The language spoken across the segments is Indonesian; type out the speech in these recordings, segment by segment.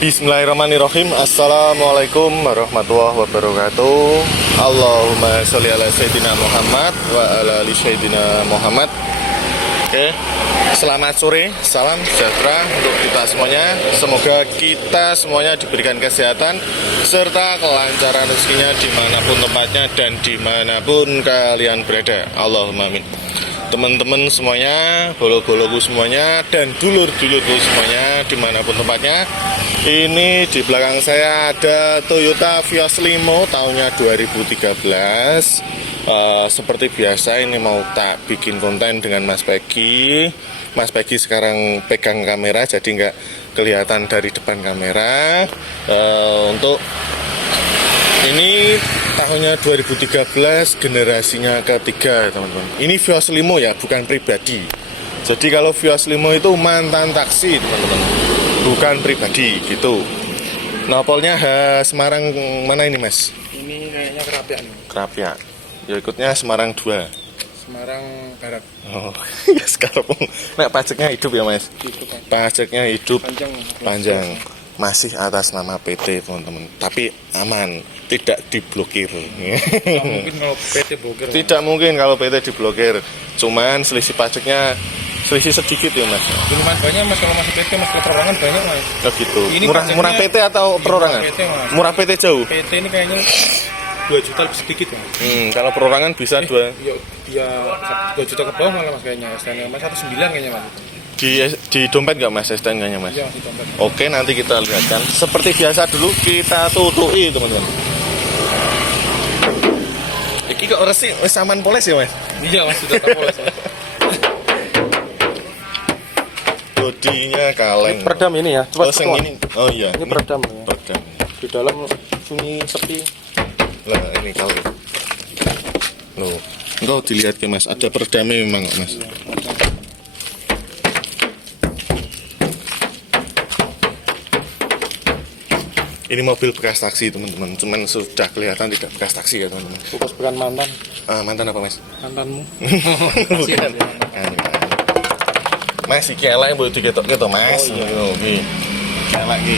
Bismillahirrahmanirrahim. Assalamualaikum warahmatullahi wabarakatuh. Allahumma sholli ala Sayyidina Muhammad wa ala ali Sayyidina Muhammad. Oke, selamat sore, salam sejahtera untuk kita semuanya. Semoga kita semuanya diberikan kesehatan serta kelancaran rezekinya dimanapun tempatnya dan dimanapun kalian berada. Allahumma amin. Teman-teman semuanya, bolo-boloku semuanya, dan dulur-dulurku semuanya dimanapun tempatnya. Ini di belakang saya ada Toyota Vios Limo tahunnya 2013. Seperti biasa ini mau tak bikin konten dengan Mas Peggy. Mas Peggy sekarang pegang kamera jadi nggak kelihatan dari depan kamera. Untuk ini tahunnya 2013, generasinya ketiga teman-teman. Ini Vios Limo ya, bukan pribadi. Jadi kalau Vios Limo itu mantan taksi teman-teman, bukan pribadi gitu. Nopolnya Semarang mana ini mas? Ini kayaknya Kerapia nih. Kerapia. Ya ikutnya Semarang 2. Semarang Barat. Oh, ya sekarang nah, pajaknya hidup ya mas? Hidup, Mas. Pajaknya hidup Panjang. Masih atas nama PT teman-teman, tapi aman, tidak diblokir. Tidak mungkin kalau PT blokir. Tidak mungkin kalau PT diblokir, cuman selisih pajaknya selisih sedikit ya mas. Lumayan banyak mas kalau masuk PT, mas kalau perorangan banyak mas. Oh gitu. Ini Murah PT atau perorangan? PT, Mas. Murah PT jauh. PT ini kayaknya 2 juta lebih sedikit ya. Kalau perorangan bisa 2. Ya 2 juta ke bawah malah mas kayaknya. STN mas 19 kayaknya mas. Di dompet nggak mas STN-nya mas? Iya di dompet. Oke, nanti kita lihatkan. Seperti biasa dulu kita tutui teman-teman. Iki kok resik wis aman poles ya mas? Iya mas sudah tahu mas. Bodinya kaleng. Peredam ini ya. Oh, yang ini. Oh iya. Ini peredam ya. Peredam. Di dalam sunyi sepi. Lah ini kalau. Loh, engkau dilihat ke mas, ada peredamnya memang kok mas. Ini mobil bekas taksi teman-teman, cuman sudah kelihatan tidak bekas taksi ya teman-teman. Bukan mantan. Mantan apa mas? Mantanmu. Bukan. Mas iki elek mbok diketok-ketok mas. Oh, iya. Oke. Elek iki.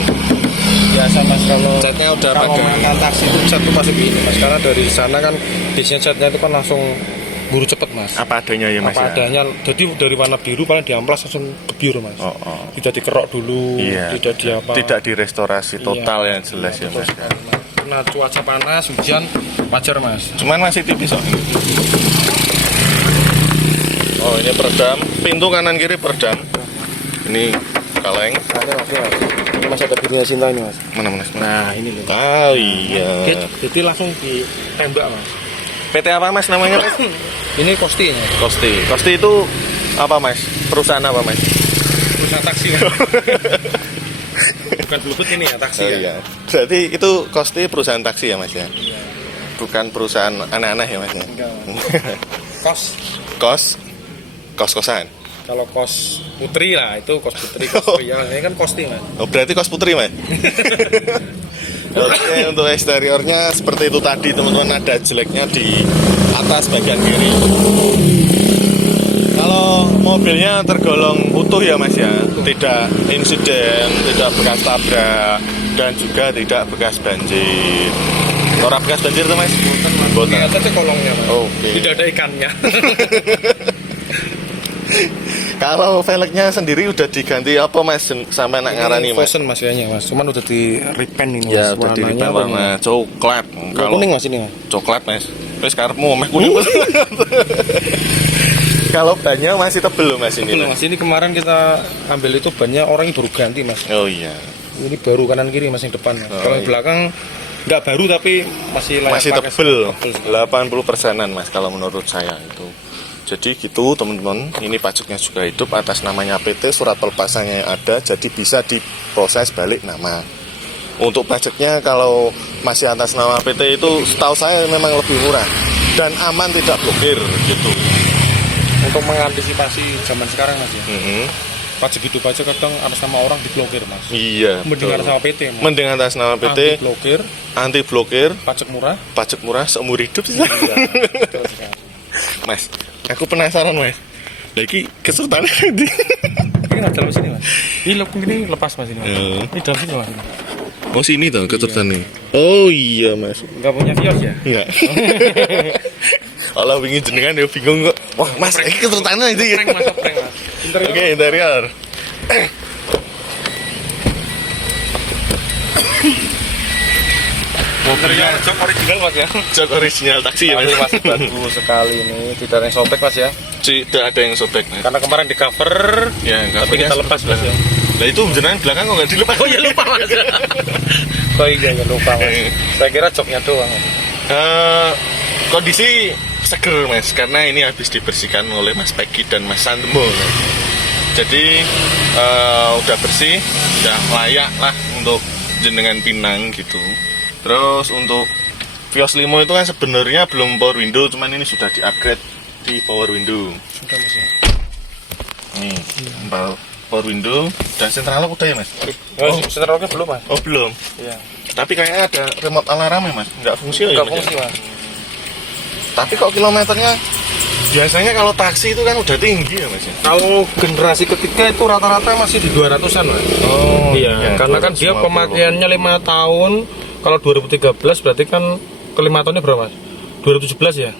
Biasa mas kalau Catnya udah kalau pakai. mantan taksi itu cat tuh pasti begini mas, karena dari sana kan biasanya catnya itu kan langsung buru cepet mas. Apa adanya ya mas? Apa Ya? adanya, jadi dari warna biru paling diamplas langsung ke biru mas. Oh. Tidak dikerok dulu, Iya. tidak di apa. Tidak direstorasi total Iya. yang jelas ya mas. Karena cuaca panas, hujan, wajar mas. Cuman masih tipis kok. Oh ini peredam, pintu kanan kiri peredam. Ini kaleng. Oke mas. Ini mas ada birunya Sinta ini mas. Mana mas? Nah ini loh. Oh iya. Jadi langsung ditembak mas. PT apa mas namanya mas? Ini Kosti ya. Kosti. Kosti itu apa mas? Perusahaan apa mas? Perusahaan taksi mas. Bukan Bluetooth ini ya taksi Oh ya. iya. Berarti itu Kosti perusahaan taksi ya mas ya? Iya. Bukan perusahaan aneh-aneh ya mas ya? Enggak mas. Kos-kosan. Kalau kos putri lah itu kos putri, kos pria. Ini kan Kosti mas. Oh berarti kos putri mas? Oke, untuk eksteriornya seperti itu tadi teman-teman, ada jeleknya di atas bagian kiri. Kalau mobilnya tergolong utuh ya mas ya, tidak insiden, tidak bekas tabrak, dan juga tidak bekas banjir. Orang bekas banjir tuh mas? Boten. Lihat aja kolongnya mas. Oke. Tidak ada ikannya. Kalau velgnya sendiri udah diganti apa mas sampai nak ngarani mas? Fashion mas kayaknya mas, cuman udah di repaint ini Ya mas. udah di Warnanya warna coklat. Kalau kuning mas ini mas. coklat mas, wes karepmu meh kuning mas. Kalau bannya masih tebel loh mas ini. Ini mas, ini kemarin kita ambil itu bannya orang yang baru ganti mas. Oh iya. Ini baru kanan kiri mas yang depan mas. Oh, Kalau yang iya. belakang nggak baru tapi masih layak Masih pakai. tebel. Tebel. 80%-an mas kalau menurut saya itu. Jadi gitu teman-teman, ini pajaknya juga hidup atas namanya PT, surat pelepasannya ada, jadi bisa diproses balik nama. Untuk pajaknya kalau masih atas nama PT itu setahu saya memang lebih murah dan aman, tidak blokir gitu. Untuk mengantisipasi zaman sekarang mas ya. Mhm. Pajak hidup aja kadang atas nama orang diblokir mas. Iya. Mending betul. atas nama PT mas. Mending atas nama PT, Anti blokir, anti blokir, pajak murah. seumur hidup sih. Iya, betul sekali. Mas, aku penasaran mas. Lagi kesulitannya di. Ini mas, dalam sini mas. Ini lepas mas ini mas. Ini dalam sini mas. Oh sini tuh keturutannya. Oh iya mas. Nggak punya vios ya? Iya. Kalau ingin jenengan ya bingung kok. Wah mas, ini keturutannya itu ya. Prank mas, prank mas. Oke, interior. Mobilnya jok original mas ya? Jok original taksi ya mas. Ini mas bagus sekali nih, tidak ada yang sobek mas ya? Tidak ada yang sobek mas. Karena kemarin di cover, Ya, tapi kita lepas mas ya. Nah itu jenengan belakang kok nggak dilepas? Oh ya lupa mas. Oh iya ya lupa mas. Saya kira joknya doang. Kondisi seger mas, karena ini habis dibersihkan oleh Mas Peggy dan Mas Sandemo. Jadi udah bersih, udah layak lah untuk jenengan pinang gitu. Terus untuk Vios Limo itu kan sebenarnya belum power window, cuman ini sudah di-upgrade di power window. Sudah mas ya. Nih, power window dan central lock udah ya mas? Oh, sentralnya belum mas? Oh belum. Iya. Tapi kayaknya ada remote alarm ya mas? Nggak fungsi ya? Nggak Mas? fungsi mas. Tapi kok kilometernya biasanya kalau taksi itu kan udah tinggi ya mas? Kalau generasi ketiga itu rata-rata masih di 200-an mas. Oh Iya, karena kan dia 250. pemakaiannya 5 tahun. Kalau 2013 berarti kan ke 5 tahunnya berapa mas? 2017 ya?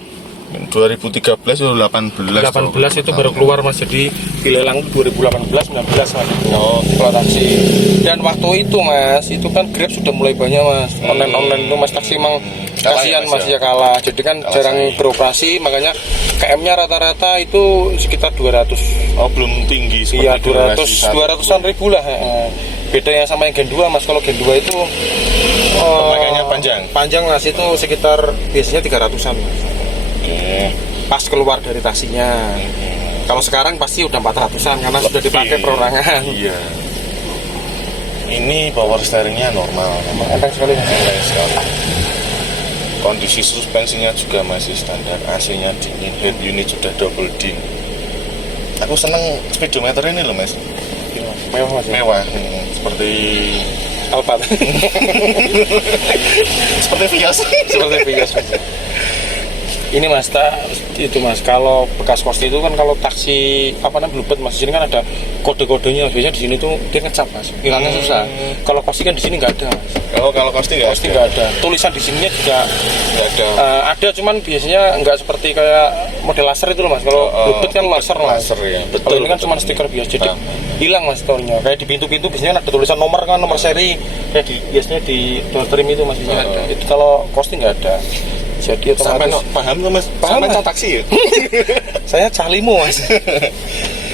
2013 itu 18. 18 itu baru keluar mas, jadi dilelang 2018 19 mas. Oh. Taksi. Dan waktu itu mas, itu kan Grab sudah mulai banyak mas. Online itu mas, taksi emang Kalah kasihan ya, mas Mas, ya? ya kalah. Jadi kan Kalah jarang saing. beroperasi, makanya KM-nya rata-rata itu sekitar 200. Oh belum tinggi seperti Iya, generasi 200-an ribu lah. Bedanya sama yang Gen 2 mas, kalau Gen 2 itu Pemakaiannya panjang. Panjang mas, itu sekitar biasanya 300-an mas. Oke. Pas keluar dari taksinya. Kalau sekarang pasti udah 400-an karena sudah Lebih. dipakai perorangan. Iya. Ini power steeringnya normal, memang Enteng sekali mas. enteng sekali. Kondisi suspensinya juga masih standar, AC-nya dingin, head unit sudah double din. Aku seneng speedometer ini loh mas, Mewah mas ya? mewah, seperti Alphard. seperti Vios. Seperti Vios mas. Ini mas, itu mas, kalau bekas kosti itu kan kalau taksi apa namanya bluebird mas, di sini kan ada kode-kodenya. Biasanya di sini tuh dia ngecap mas, hilangnya susah. Kalau kosti kan di sini nggak ada mas. Oh kalau Kosti nggak Kosti nggak ada. Tulisan di sininya juga nggak ada. ada, cuman biasanya nggak seperti kayak model laser itu loh mas. Kalau bluebird kan laser mas. Laser ya, Kalau ini kan betul. cuma stiker biasa, jadi Paham. hilang mas tolnya. Kayak di pintu-pintu biasanya kan ada tulisan nomor kan, nomor seri. Kayak biasanya di door trim itu mas biasanya ada. Itu kalau kosti nggak ada. Jadi Sampai otomatis paham tuh mas, Paham, sampai Mas. cak taksi ya. saya calimu mas.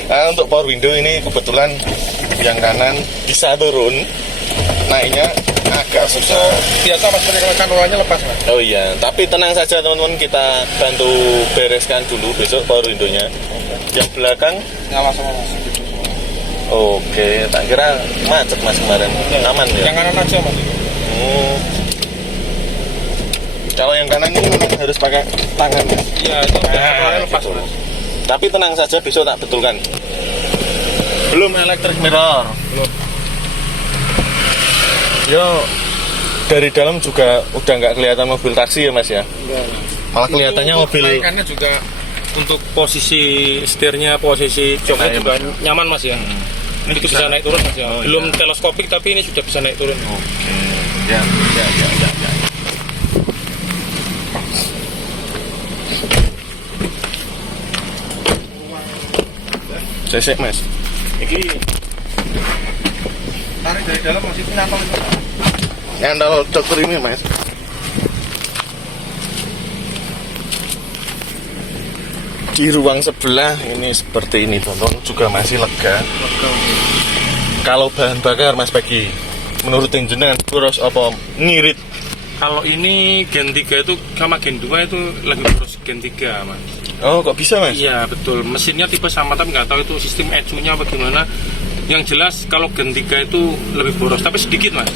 Nah, untuk power window ini kebetulan yang kanan bisa turun, naiknya agak susah. Biasa mas kan rolanya lepas mas. Oh iya, tapi tenang saja teman-teman, kita bantu bereskan dulu besok power window-nya. Yang belakang, Nggak masalah mas. oke, tak kira macet mas kemarin, aman ya. Yang kanan aja mas. Hmm. Kalau yang kanan ini memang harus pakai tangan mas. Iya itu rolanya lepas gitu. mas. Tapi tenang saja, besok tak betulkan. Belum electric mirror. Belum. Yo, dari dalam juga udah nggak kelihatan mobil taksi ya mas ya. Malah kelihatannya Itu mobil. kenaikannya juga untuk posisi setirnya, posisi joknya Nah, juga iya, nyaman mas ya. Ini Itu bisa naik turun mas ya. Oh, Belum iya. teleskopik tapi ini sudah bisa naik turun. Oke. Ya. Sesek mas. Iki Tarik dari dalam masih kenapa mas? ngandal dokter ini mas. Di ruang sebelah ini seperti ini tonton juga masih lega. Kalau bahan bakar mas Peggy, menurut jenengan terus apa ngirit? Kalau ini Gen 3 itu sama Gen 2 itu lebih boros Gen 3 mas. Oh kok bisa mas? Iya betul, mesinnya tipe sama tapi nggak tahu itu sistem ECU-nya apa gimana. Yang jelas kalau Gen 3 itu lebih boros, tapi sedikit mas.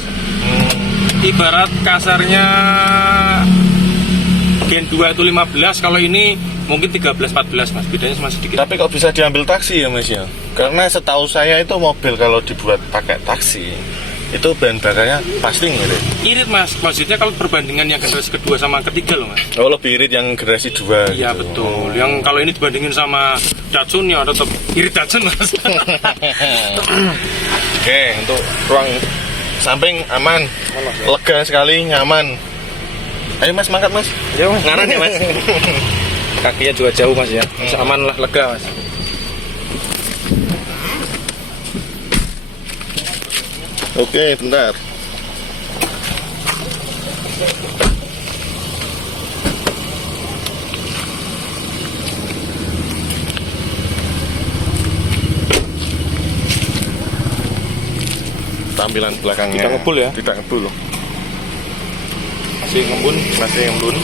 Ibarat kasarnya Gen 2 itu 15, kalau ini mungkin 13-14 mas, bedanya cuma sedikit. Tapi kok bisa diambil taksi ya mas ya? Karena setahu saya itu mobil kalau dibuat pakai taksi Itu bahan bakarnya pasti ngirit. Irit mas, maksudnya kalau perbandingan yang generasi kedua sama ketiga loh mas. Oh, lebih irit yang generasi 2 Iya gitu. betul. Yang kalau ini dibandingin sama Datsun ya tetap irit Datsun mas. Oke, untuk ruang samping aman, lega sekali, nyaman. Ayo mas, mangkat mas. Ya mas. Ngaran ya mas. Kakinya juga jauh mas ya. Bisa aman lah, lega mas. Oke, bentar. Tampilan belakangnya Tidak ngebul ya? Tidak ngebul. Masih ngembun. Masih ngembun.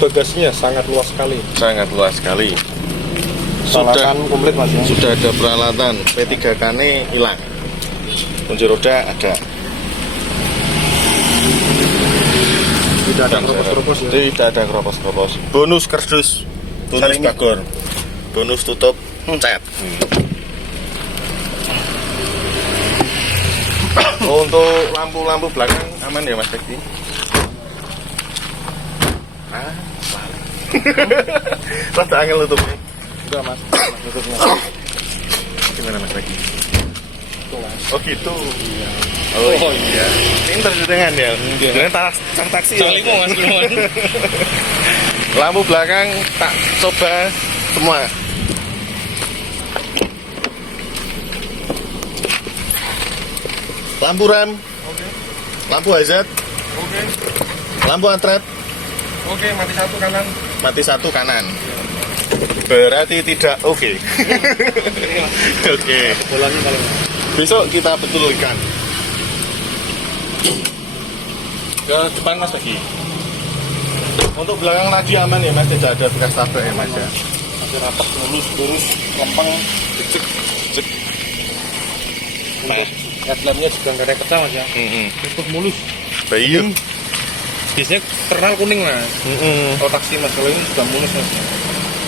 Bagasinya sangat luas sekali. Sangat luas sekali. Sudah Peralatan komplit mas ya. sudah ada peralatan. P3K nya hilang. Kunci roda ada. Tidak ada keropos-keropos ya. Tidak ada keropos-keropos. Bonus kardus. Bonus Saling- bagor. Bonus tutup cat. Oh, untuk lampu-lampu belakang aman ya Mas Bekti? Ah, salah. Rada angel tutupnya. Enggak mas. Tutupnya. Gimana Mas Bekti? Tuh, mas. Oh gitu. Iya. Oh iya. Pinter dengan ya. Dengan taksi. Cali kok mas. Lampu belakang tak coba semua. Lampu rem, Oke. lampu hazard, Oke. lampu antret, Oke, mati satu kanan. mati satu kanan. Berarti tidak oke. Oke. Bolanya kalau Besok kita betulkan. Ke depan Mas lagi. Untuk belakang lagi aman ya Mas, tidak ada bekas tabrak ya Mas ya. masih rapat, mulus, lurus, lempeng, cek, cek. Nah. Untuk headlampnya juga nggak ada kecil mas ya. Untuk mulus. Bayu. Biasanya terkenal kuning mas. Kalau taksi mas, kalau ini sudah mulus mas.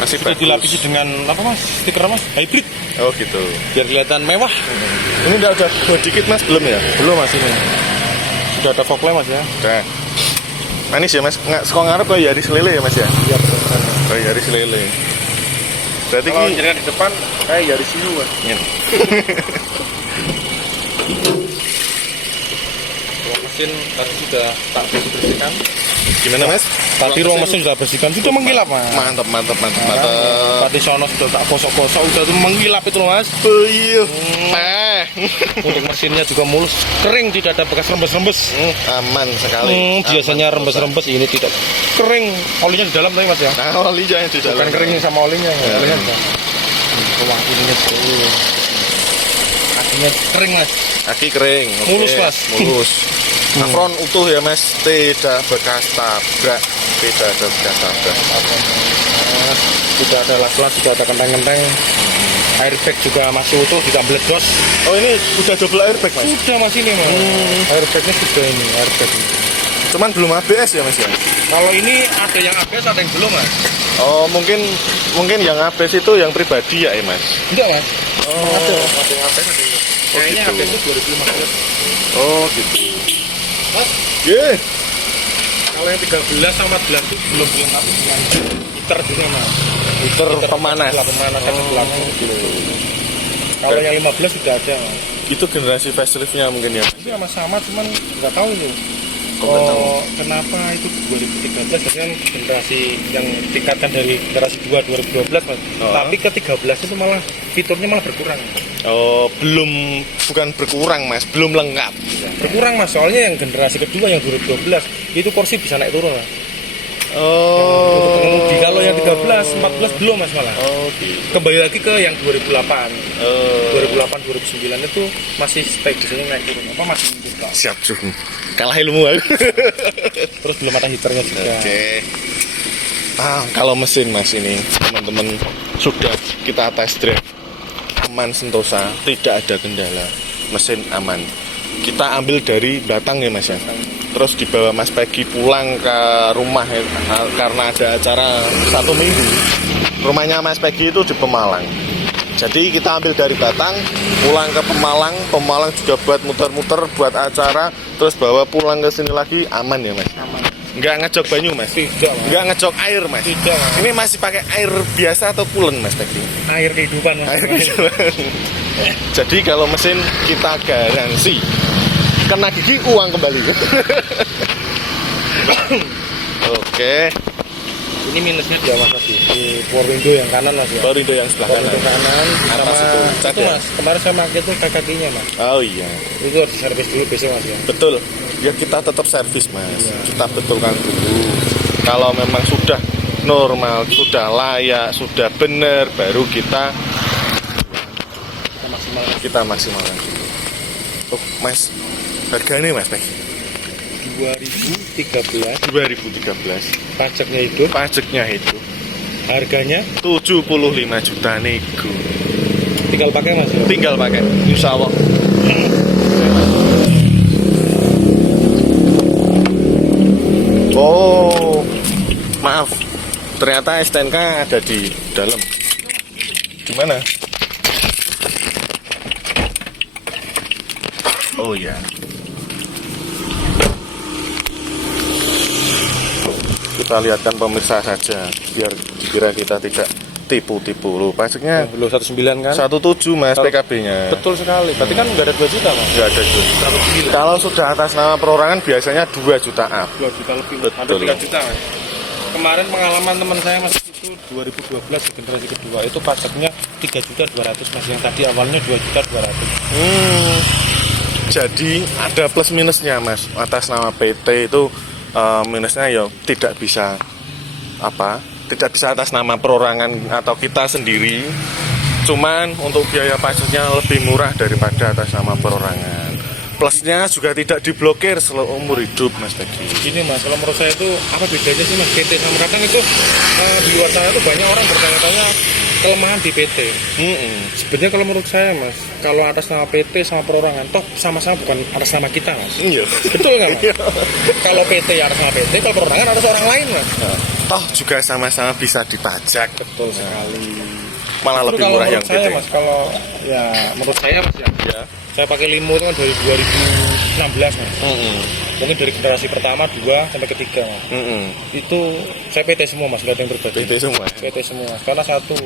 Masih Sudah bagus. dilapisi dengan apa mas? Stiker mas? Hybrid. Oh gitu. Biar kelihatan mewah. Ini udah ada body kit Mas belum ya? Belum mas ini. Sudah ada fog lamp mas ya. Udah. Manis ya Mas? Nggak sekong ngarep kok Yaris lele ya Mas ya? Iya betul. Oh Yaris lele. Berarti Kalau ki jalan di depan kayak Yaris itu mas. Iya. Ruang mesin tadi sudah tak bersihkan. Gimana Mas? Tadi ruang mesin sudah bersihkan, sudah mengkilap mas. Mantap, mantap, mantap, Nah, mantap. tadi sono sudah tak gosok-gosok, udah tuh mengkilap itu loh mas. Oh iya. Untuk mesinnya juga mulus, kering, tidak ada bekas rembes-rembes. Aman sekali. Biasanya rembes-rembes, ini tidak kering. Olinya di dalam tadi mas ya. Nah, oli jangan di dalam. Bukan kering sama olinya. Ya. Olinya enggak. Ruang ininya tuh. Kakinya kering mas. Kaki kering. Oke. Mulus, Mas. Mulus. Nah, front utuh ya Mas, tidak bekas tabrak. Tidak ada bekas tabrak. Sudah ada las-las, sudah ada kenteng-kenteng. Airbag juga masih utuh, tidak meledos. Oh ini udah double airbag Mas? Sudah mas ini mas. Airbagnya sudah ini, airbag. Cuman belum ABS ya Mas ya? Kalau ini ada yang ABS, ada yang belum mas. Oh mungkin yang ABS itu yang pribadi ya Mas? Enggak mas. Oh. Ada yang ABS, ada yang kayaknya gitu. ABS itu 2015. Oh gitu. Mas, Yeah. kalau yang 13 sama 14 itu belum dilengkapi dengan heater juga mas. Heater pemanas. Pemanasan ke belakang gitu. Kalau yang 15 sudah ada mas. Itu generasi faceliftnya mungkin ya? Itu sama sama, cuman nggak tahu nih. Kok nggak tahu? Kenapa itu 2013 kan generasi yang tingkatkan dari generasi 2 2012 mas. Oh. Tapi ke 13 itu malah fiturnya malah berkurang. Oh bukan berkurang Mas, belum lengkap. Berkurang mas, soalnya yang generasi kedua yang 2012 itu kursi bisa naik turun mas. Oh. Pengemudi. Kalau yang 13, 14 belum mas malah. Oh gitu. Kembali lagi ke yang 2008. Oh. 2008 2009 itu masih stay biasanya naik turun. Apa masih buka. Siap Jung. Kalah ilmu aku. Terus belum ada heaternya juga. Oke. Kalau mesin Mas ini teman-teman sudah kita test drive aman sentosa, tidak ada kendala, mesin aman. Kita ambil dari Batang ya Mas ya. Terus dibawa Mas Peggy pulang ke rumah ya, karena ada acara 1 minggu. Rumahnya Mas Peggy itu di Pemalang. Jadi kita ambil dari Batang, pulang ke Pemalang, Pemalang juga buat muter-muter, buat acara, terus bawa pulang ke sini lagi, aman ya Mas? Aman. Nggak ngejok banyu Mas? Tidak, Mas. Nggak ngejok air Mas? Tidak, Mas. Ini masih pakai air biasa atau pulen Mas tadi? Air kehidupan, Mas. Air kehidupan. Jadi kalau mesin kita garansi kena gigi uang kembali. Oke. Ini minusnya di awas Mas, di power window yang kanan Mas ya. Power window yang sebelah Power kanan. window kanan Atas sama itu, cat itu ya? Mas. Kemarin saya pakai itu kakinya Mas. Oh iya. Itu harus servis dulu besok Mas ya. Betul. Ya kita tetap servis Mas. Kita betulkan dulu. Kalau memang sudah normal, sudah layak, sudah benar, baru kita maksimalkan. Oh Mas, harganya Mas Pegi? 2013 2013. pajaknya hidup, Pajaknya itu harganya 75 juta nego. tinggal pakai Mas ya. Tinggal pakai, insya Allah. Oh, maaf. Ternyata STNK ada di dalam. Gimana? Oh iya. Kita lihatkan pemirsa saja, biar dikira kita tidak tipu-tipu. Loh, pajaknya Belum 19 kan? 17 Mas Kalau- PKB-nya. Betul sekali. Berarti kan nggak ada 2 juta Mas. Nggak ada juta. Kalau sudah atas nama perorangan biasanya 2 juta up. 2 juta lebih. Betul. Hampir 3 juta Mas. Kemarin pengalaman teman saya Mas itu 2012 generasi kedua itu pajaknya 3.200.000 Mas. Yang tadi awalnya 2.200.000. Jadi ada plus minusnya Mas. Atas nama PT itu minusnya ya tidak bisa tidak bisa atas nama perorangan atau kita sendiri. Cuman untuk biaya pajaknya lebih murah daripada atas nama perorangan. Plusnya juga tidak diblokir seumur hidup Mas Tegi. Ini Mas, kalau menurut saya itu apa bedanya sih Mas PT sama kadang itu di luar sana itu banyak orang bertanya-tanya kelemahan di PT. Sebenarnya kalau menurut saya Mas, kalau atas nama PT sama perorangan, toh sama-sama bukan atas nama kita Mas. Iya. Betul nggak Mas? Kalau PT ya atas nama PT, kalau perorangan atas orang lain Mas. Toh juga sama-sama bisa dipajak. Betul sekali. Malah lebih Kalau murah yang menurut saya PT. Mas, kalau ya menurut saya Mas ya, Ya. saya pakai limo itu kan dari 2016 Mas. Mungkin dari generasi pertama 2 sampai ketiga Mas. Itu saya PT semua Mas, nggak ada yang berbeda. PT semua. PT semua. Karena satu,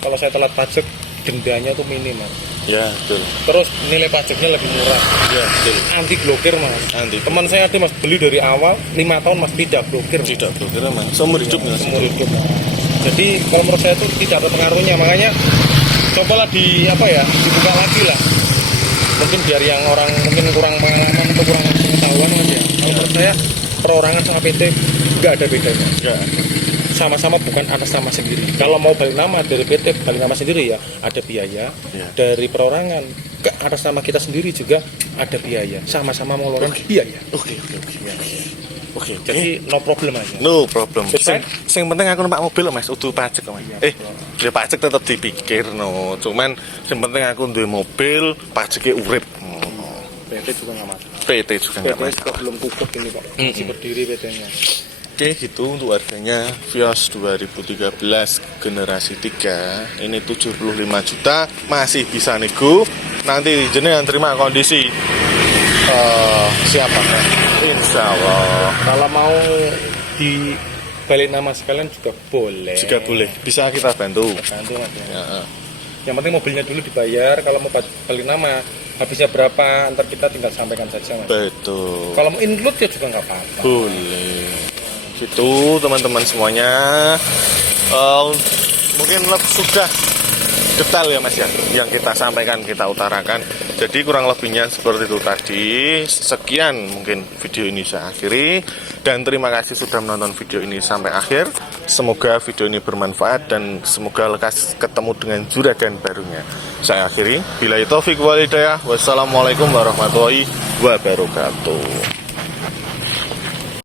kalau saya telat pajak dendanya itu minim Mas. Ya, betul. Terus nilai pajaknya lebih murah. Ya, betul. Anti blokir Mas. Anti. Teman saya ada Mas beli dari awal 5 tahun Mas tidak blokir. Mas. Tidak blokir Mas. Seumur hidup Mas. Seumur hidup. Jadi kalau menurut saya itu tidak ada pengaruhnya, makanya cobalah dibuka lagi lah. Mungkin biar yang orang mungkin kurang pengalaman atau kurang pengetahuan Mas ya. Kalau menurut saya perorangan sama PT nggak ada bedanya. Ya. Sama-sama bukan atas nama sendiri. Kalau mau balik nama dari PT balik nama sendiri ya ada biaya. Ya. Dari perorangan ke atas nama kita sendiri juga ada biaya. Sama-sama mengeluarkan biaya. Oke. Oke. Jadi no problem aja. No problem. Sip, Sing penting aku numpak mobil Mas, udah pajak Mas. Ya pajak tetap dipikir no. Cuman sing penting aku duwe mobil, pajaknya urip. PT juga nggak masalah. PT juga nggak PT masalah. juga belum kukuh ini Pak. Masih berdiri PT-nya. Oke, gitu untuk harganya Vios 2013 generasi 3. Ini 75 juta, masih bisa nego. Nanti jenengan terima kondisi siapa kan? Insya Allah. Kalau mau di balik nama sekalian juga boleh. Jika boleh, bisa kita bantu. Bantu Mas ya. Ya, Yang penting mobilnya dulu dibayar. Kalau mau balik nama habisnya berapa? Ntar kita tinggal sampaikan saja Mas. betul. Kalau mau include ya juga nggak apa-apa. Boleh. Gitu teman-teman semuanya. Mungkin sudah detail ya Mas ya yang kita sampaikan, kita utarakan. Jadi kurang lebihnya seperti itu tadi. Sekian mungkin video ini saya akhiri, dan terima kasih sudah menonton video ini sampai akhir. Semoga video ini bermanfaat dan semoga lekas ketemu dengan juragan barunya. Saya akhiri, billahi taufik wal hidayah. Wassalamualaikum warahmatullahi wabarakatuh.